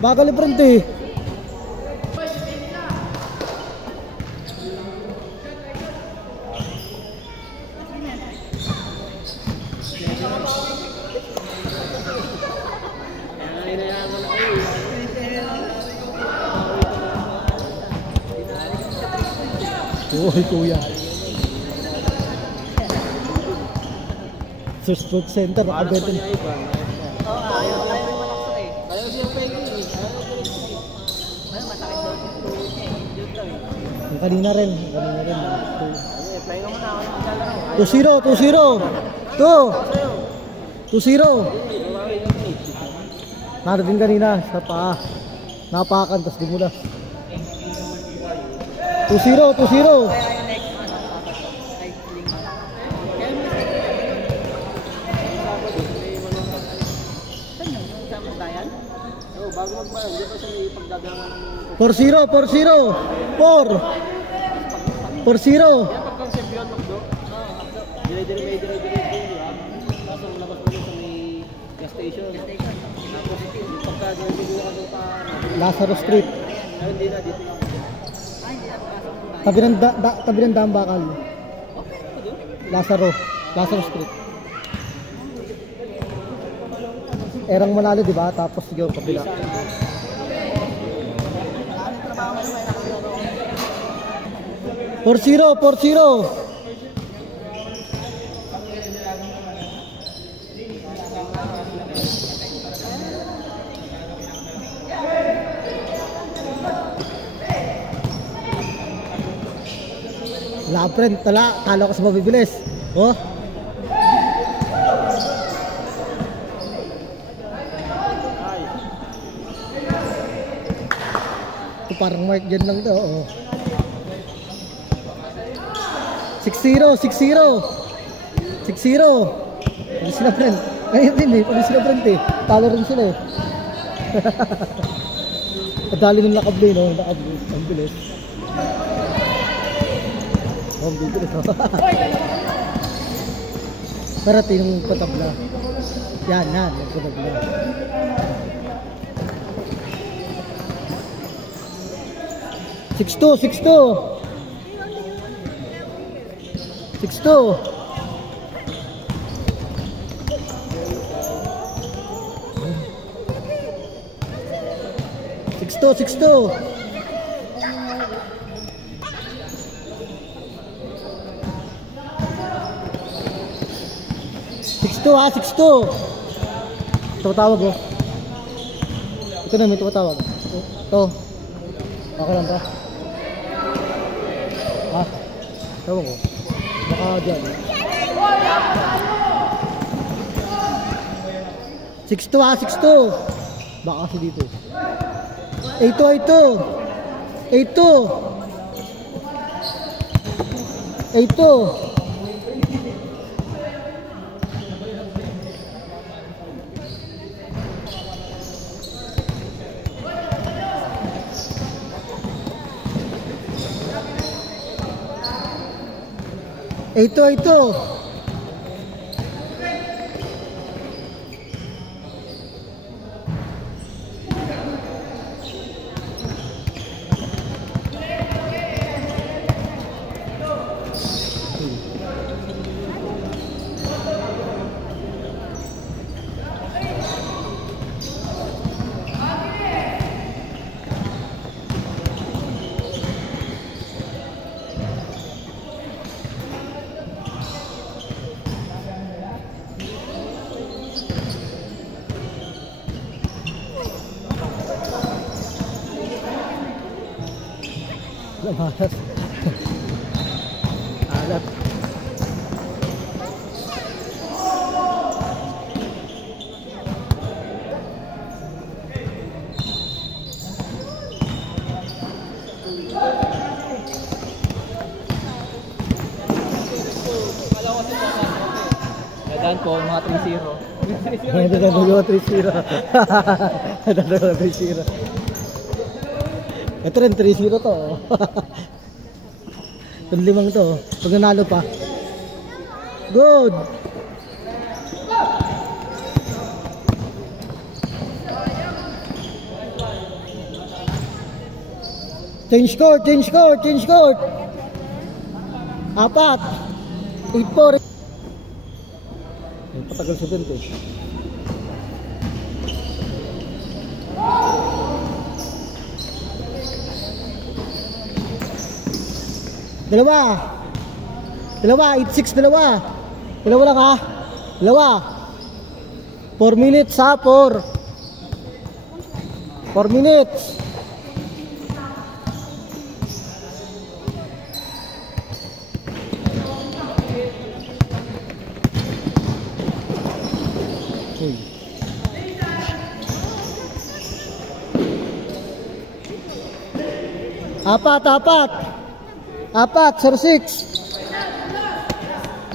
Bagal ni front eh. Uy, kuya. Sir Sports Center, nakabetin. Ayaw malaksak eh. Ayaw siya pegi eh. Ayaw masakit daw yung tuloy niya eh. Yun daw eh. Yung kanina rin. Pahinga mo na ako ng maglalaro. 2-0. Naro din kanina sa paa. Napakan, tapos di mula. 2-0. Bago magmalang, di ba siya may pagdagangan ng... 4-0. 4-0. Yan pagkonsepyon, Magdo. Dire-dire, di ba? Kaso labas mo sa may gas station. Tapos yung pagkagawin ka doon pa... Lazaro Street. Hindi na, dito lang. Tabi ng Dam Bakal. Lazaro Street. Erang Manalo, di ba? Tapos yung kabila. 4-0. Wala, friend. Talo ka sa mabibilis. Oh. Parang mark dyan lang to. Oh. 6-0. Pwede sila friend. Ngayon din eh. Pwede sila friend eh. Talo rin sila eh. Padali ng lakabli no. Lakabli. Ang bilis. Ang bilis. Parati yung patabla. Yan. Yung patabla. 6-2. 6-2. Tumatawag oh. Ito na, may tumatawag. Ito. Okay lang ba? Ha? Tawag ko. Baka dyan. 6-2. Baka kasi dito. 8-2. 8-2. Malas. Alat. Dadaan po, mga 3-0. Dadaan po, 3-0. Ito rin, 3-0 to. Itong limang to. Pag nanalo pa. Good! Change court, change court, change court. Apat. 8-4. Ay, patagal sa dito eh. Dalawa. 8-6, dalawa. Dalawa lang ha. Dalawa. 4 minutes ha, 4 minutes. Uy. Apat, 06.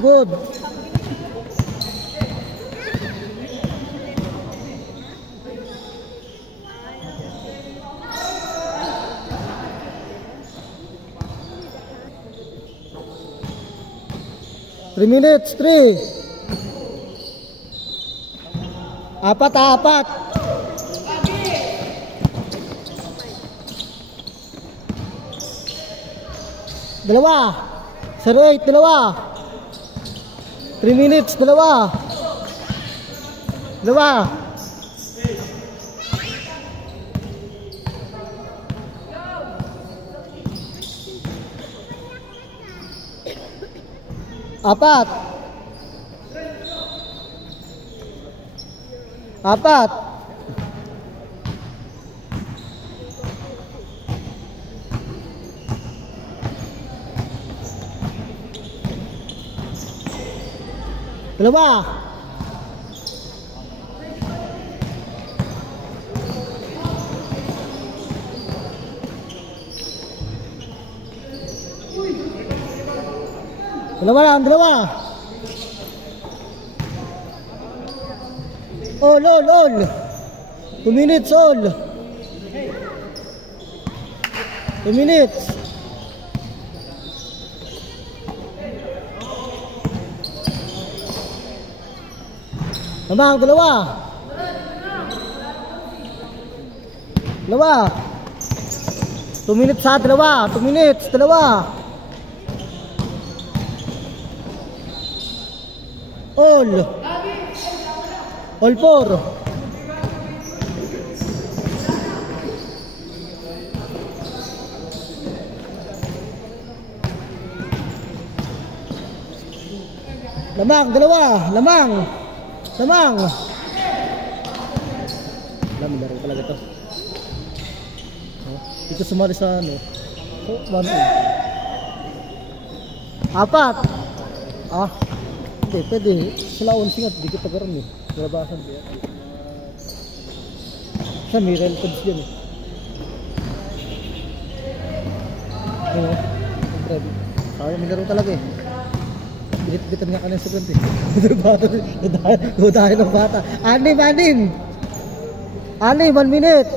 Good. Three minutes, 3. Apat. Dalawa. 08, dalawa. 3 minutes, dalawa. Apat. Dalawa. Dalawa. All. 2 minutes, all. 2 minutes. Lamang, dalawa. 2 minutes ha, dalawa. 2 minutes, dalawa. All 4. Lamang, dalawa. Lamang. Alam, laro talaga to. Ito sumali sa ano. So, 1-2. Apat. Hindi, pwede. Sila unsingat, di kita garam eh. Grabasan siya. Siya, may relatives dyan eh. Ano? Grabe. Sayang, may laro talaga eh. Bilit-bitan nga kanang second eh. Dahil ng bata. 6, 1 minute.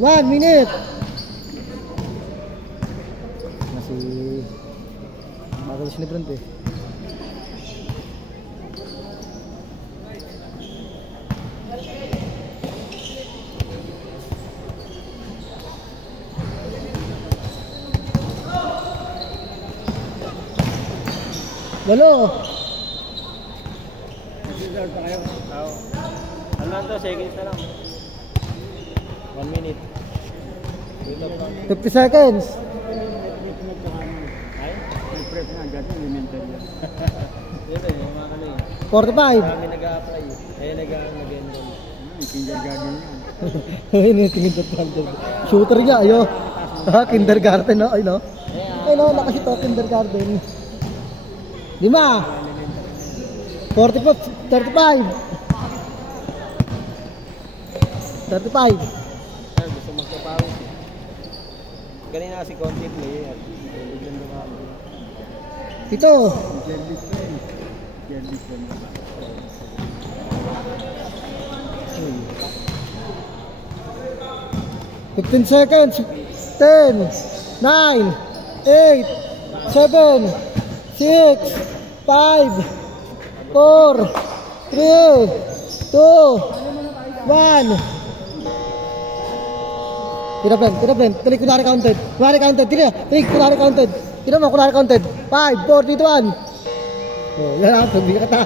1 minute. Masih bago sini berhenti. Halo. Ano lang to, seconds na lang. 1 minute. 50 seconds. Ay? Prep na agad yung elementary. Dito yung mga kano yun. 45. Kami nag-a-apply. Ayun nag-enroll. Kindergarten yan. Ayun yung kindergarten. Shooter niya, ayo. Kindergarten no, ay no. Ay no, nakasi to kindergarten. 5. 35. 35. Gusto magpapawis eh. Kanina kasi konti player. Biglang dumami. 7. 15 seconds. 10, 9, 8, 7, 6, 5, 4, 3, 2, 1. Tira friend. Tira kunwari counted. Tira, kunwari counted. Tira mo, kunwari counted. 5, 4, 3, 2, 1. Oh, yan ang sabi ka ta.